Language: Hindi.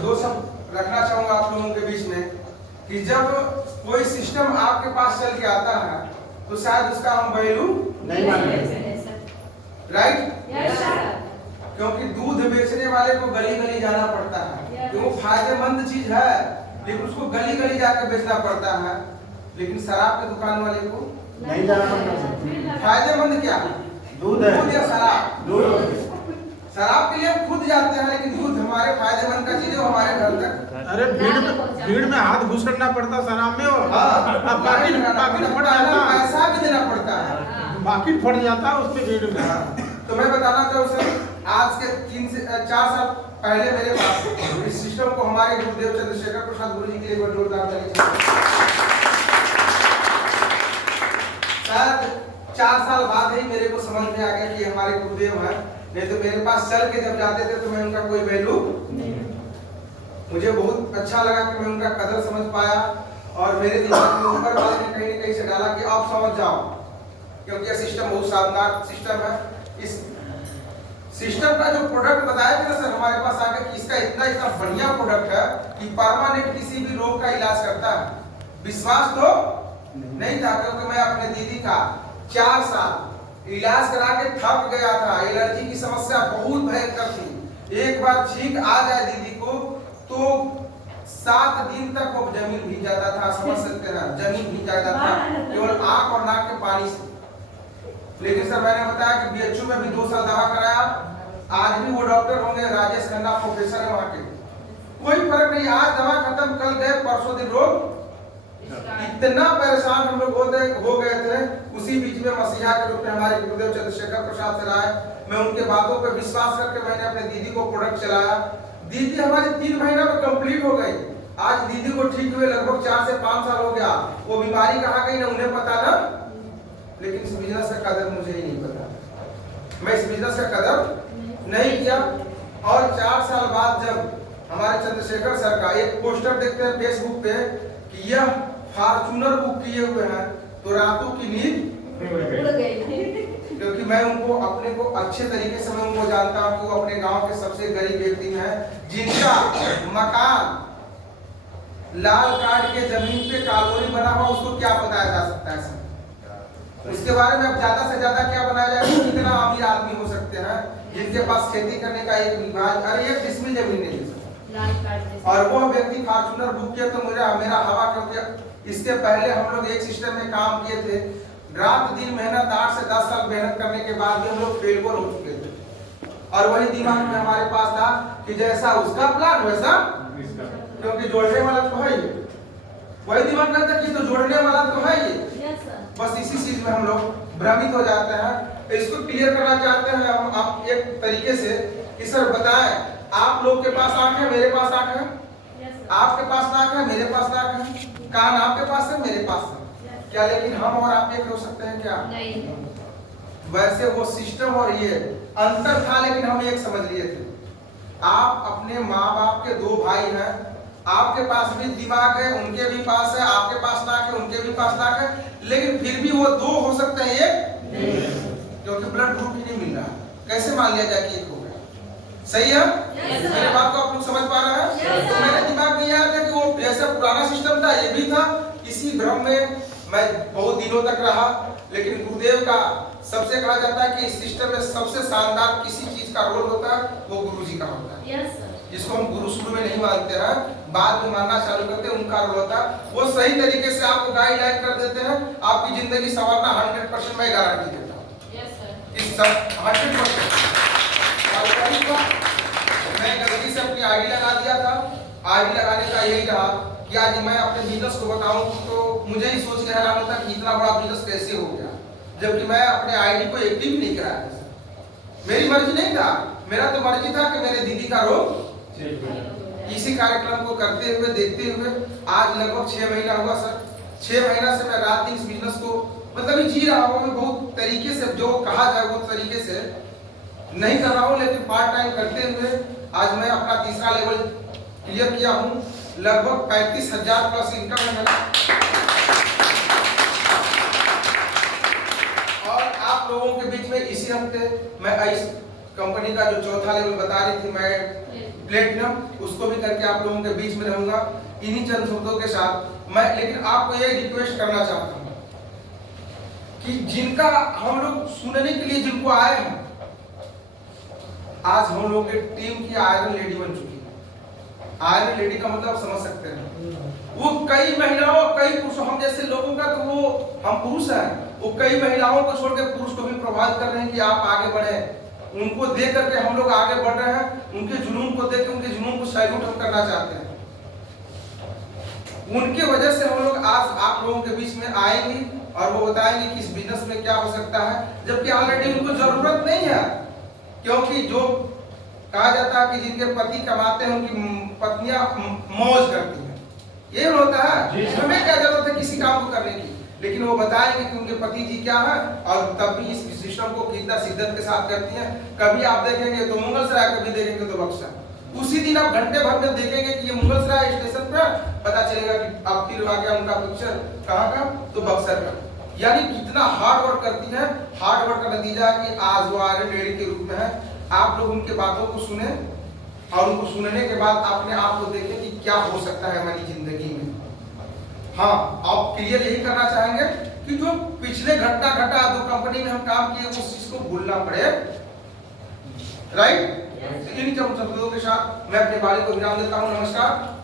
दो शब्द रखना चाहूंगा आप लोगों के बीच में कि जब कोई सिस्टम आपके पास चल के आता है तो शायद उसका हम वैल्यू नहीं मानेंगे, राइट? क्योंकि दूध बेचने वाले को गली गली जाना पड़ता है, क्यों? फायदेमंद चीज है, लेकिन उसको गली गली जाकर बेचना पड़ता है। लेकिन शराब की दुकान वाले को नहीं जाना पड़ता। फायदेमंद क्या है? दूध है, दूध या शराब? दूध। शराब के लिए हम खुद जाते हैं, लेकिन दूध हमारे फायदेमंद का चीज है, वो हमारे घर तक। अरे भीड़ में हाथ घुसना पड़ता शराब में, और बाकी फट जाता, पैसा भी देना पड़ता है, बाकी फट जाता है उसमें भीड़ में। तो मैं बताना चाहूँ सर, आज के 3 से 4 साल पहले मेरे पास इस सिस्टम को हमारे गुरुदेव चंद्रशेखर प्रसाद गुरु जी के लिए जोरदार ताली चाहिए। शायद 4 साल बाद ही मेरे को समझ में आ गया कि हमारे गुरुदेव हैं, नहीं तो मेरे पास चल के जब जाते थे तो मैं उनका कोई वैल्यू, मुझे बहुत अच्छा लगा कि मैं उनका कदर समझ पाया। और मेरे दिमाग में ऊपर वाले ने कहीं न कहीं से डाला कि आप समझ जाओ, क्योंकि यह सिस्टम बहुत शानदार सिस्टम है। इस सिस्टम का जो प्रोडक्ट बताया था सर हमारे पास आके कि इसका इतना बढ़िया प्रोडक्ट है कि परमानेंट किसी भी रोग का इलाज करता है। विश्वास तो नहीं था, क्योंकि मैं अपने दीदी का 4 साल इलाज करा के थक गया था। एलर्जी की समस्या बहुत भयंकर थी। एक बार छींक आ जाए दीदी को तो 7 दिन तक वो जमीन भीग जाता था, समझ सकते हैं, जमीन भीग जाता था केवल आंख और नाक के पानी से। लेकिन सर मैंने बताया कि बीएचयू में भी 2 साल दवा कराया, आज भी वो डॉक्टर होंगे, राजेश खन्ना प्रोफेसर है वहाँ के, कोई फर्क नहीं। आज दवा खत्म, कल गए, परसों दिन रोग, इतना परेशान हम लोग हो गए थे। उसी बीच में मसीहा के रूप में हमारे गुरुदेव चंद्रशेखर प्रसाद सर आए। मैं उनके बातों पर विश्वास करके मैंने अपने दीदी को प्रोडक्ट चलाया। दीदी हमारी 3 महीना में कंप्लीट हो गई। आज दीदी को ठीक हुए लगभग 4 से 5 साल हो गया। वो बीमारी कहाँ गई ना उन्हें पता ना, लेकिन इस बिजनेस का कदर मुझे ही नहीं पता। मैं इस बिजनेस का कदर नहीं किया। और 4 साल बाद जब हमारे चंद्रशेखर सर का एक पोस्टर देखते हैं फेसबुक पे कि यह फॉर्च्यूनर बुक किए हुए हैं, तो रातों की नींद उड़ गई। क्योंकि मैं उनको अपने को अच्छे तरीके से मैं उनको जानता हूँ कि वो अपने गांव के सबसे गरीब व्यक्ति हैं, जिनका मकान लाल कार्ड के जमीन पे कॉलोनी बना हुआ, उसको क्या बताया जा सकता है सर? उसके बारे में अब ज्यादा से ज्यादा क्या बनाया जाए? कितना अमीर आदमी हो सकते हैं जिनके पास खेती करने का 1 बीघा, अरे 1 डिसमिल जमीन नहीं है, और वो व्यक्ति फॉर्च्यूनर बुक किया। तो मेरा हवा, क्योंकि इसके पहले हम लोग एक सिस्टम में काम किए थे, रात दिन मेहनत, 8 से 10 साल मेहनत करने के बाद भी हम लोग फेल हो चुके थे। और वही दिमाग में हमारे पास था कि जैसा उसका प्लान वैसा, क्योंकि जोड़ने वाला तो है ही, वही दिमाग में था कि तो जोड़ने वाला तो है ही। बस इसी चीज में हम लोग भ्रमित हो जाते हैं। इसको क्लियर करना चाहते हैं हम आप एक तरीके से कि सर बताएं, आप लोग के पास आंख है, मेरे पास आंख है, आपके पास नाक है, मेरे पास नाक है, कान आपके पास है, मेरे पास है, क्या लेकिन हम और आप एक हो सकते हैं क्या? नहीं। वैसे वो सिस्टम और ये अंतर था, लेकिन हम एक समझ लिए थे। आप अपने माँ बाप के 2 भाई हैं, आपके पास भी दिमाग है, उनके भी पास है, आपके पास नाक है, उनके भी पास नाक है, लेकिन फिर भी वो 2 हो सकते हैं, एक, क्योंकि ब्लड ग्रुप ही नहीं मिल रहा। कैसे मान लिया जाए कि एक हो गया? सही है? मेरे बात को आप लोग समझ पा रहे हैं? तो मेरे दिमाग में यह था कि वो जैसा पुराना सिस्टम था ये भी था। इसी भ्रम में मैं बहुत दिनों तक रहा, लेकिन गुरुदेव का सबसे कहा जाता है कि इस सिस्टम में सबसे शानदार किसी चीज का रोल होता है, वो गुरु जी का होता है। जिसको हम गुरु शुरू में नहीं मानते हैं, बाद में मानना चालू करते हैं, उनका रोल होता है। वो सही तरीके से आपको गाइडलाइन कर देते हैं, आपकी जिंदगी संवारना 100% मैं गारंटी देता हूँ। 100% मैं गलती से अपनी आईडी लगा दिया था। आईडी लगाने का यही रहा कि आज मैं अपने बिजनेस को बताऊं तो मुझे ही सोच के हैरान होता कि इतना बड़ा बिजनेस कैसे हो गया, जबकि मैं अपने आईडी को एक्टिव नहीं कराया था। मेरी मर्जी नहीं था, मेरा तो मर्जी था कि मेरे दीदी का रोग। इसी कार्यक्रम को करते हुए देखते हुए आज लगभग 6 महीना हुआ सर। 6 महीना से मैं रात दिन इस बिजनेस को मतलब जी रहा हूँ। मैं बहुत तरीके से जो कहा जाए वो तरीके से नहीं कर रहा हूँ, लेकिन पार्ट टाइम करते हुए आज मैं अपना 3रा लेवल क्लियर किया हूँ। लगभग 35,000 प्लस इनकम है मेरा। और आप लोगों के बीच में इसी हफ्ते मैं कंपनी का जो चौथा लेवल बता रही थी मैं प्लेटिनम, उसको भी करके आप लोगों के बीच में रहूंगा। इन्हीं चंद शब्दों के साथ मैं लेकिन आपको ये रिक्वेस्ट करना चाहता हूँ कि जिनका हम लोग सुनने के लिए जिनको आए हैं, आज हम लोग की टीम की आयरन लेडी बन चुकी है। आयरन लेडी का मतलब समझ सकते हैं, वो कई महिलाओं कई पुरुषों, हम जैसे लोगों का तो वो हम पुरुष हैं, वो कई महिलाओं को छोड़ के पुरुष को भी प्रभावित कर रहे हैं कि आप आगे बढ़े। उनको देख करके हम लोग आगे बढ़ रहे हैं, उनके जुनून को देख के उनके जुनून को सैल्यूट हम करना चाहते हैं। उनके वजह से हम लोग आज आप लोगों के बीच में आएंगे और वो बताएंगे कि इस बिजनेस में क्या हो सकता है, जबकि ऑलरेडी उनको जरूरत नहीं है। क्योंकि जो कहा जाता है कि जिनके पति कमाते हैं उनकी पत्नियां मौज करती हैं, ये होता है। हमें क्या जरूरत है किसी काम को करने की, लेकिन वो बताएंगे कि उनके पति जी क्या है और तब भी इस सिस्टम को कितना शिद्दत के साथ करती हैं। कभी आप देखेंगे तो मुगलसराय, कभी देखेंगे तो बक्सर। उसी दिन आप घंटे भर में देखेंगे कि ये मुगलसराय स्टेशन पर, पता चलेगा कि अब फिर आ गया उनका पिक्चर कहाँ का, तो बक्सर का। यानी कितना हार्ड वर्क करती है। हार्ड वर्क का नतीजा है कि आज वो आयरन लेडी के रूप में है। आप लोग उनके बातों को सुने और उनको सुनने के बाद अपने आप को देखें कि क्या हो सकता है हमारी जिंदगी में। हाँ, आप क्लियर यही करना चाहेंगे कि जो पिछले घटना घटा, जो कंपनी में हम काम किए, उस चीज को भूलना पड़े, राइट। इन शब्दों के साथ मैं अपनी बारी को विराम देता हूँ। नमस्कार।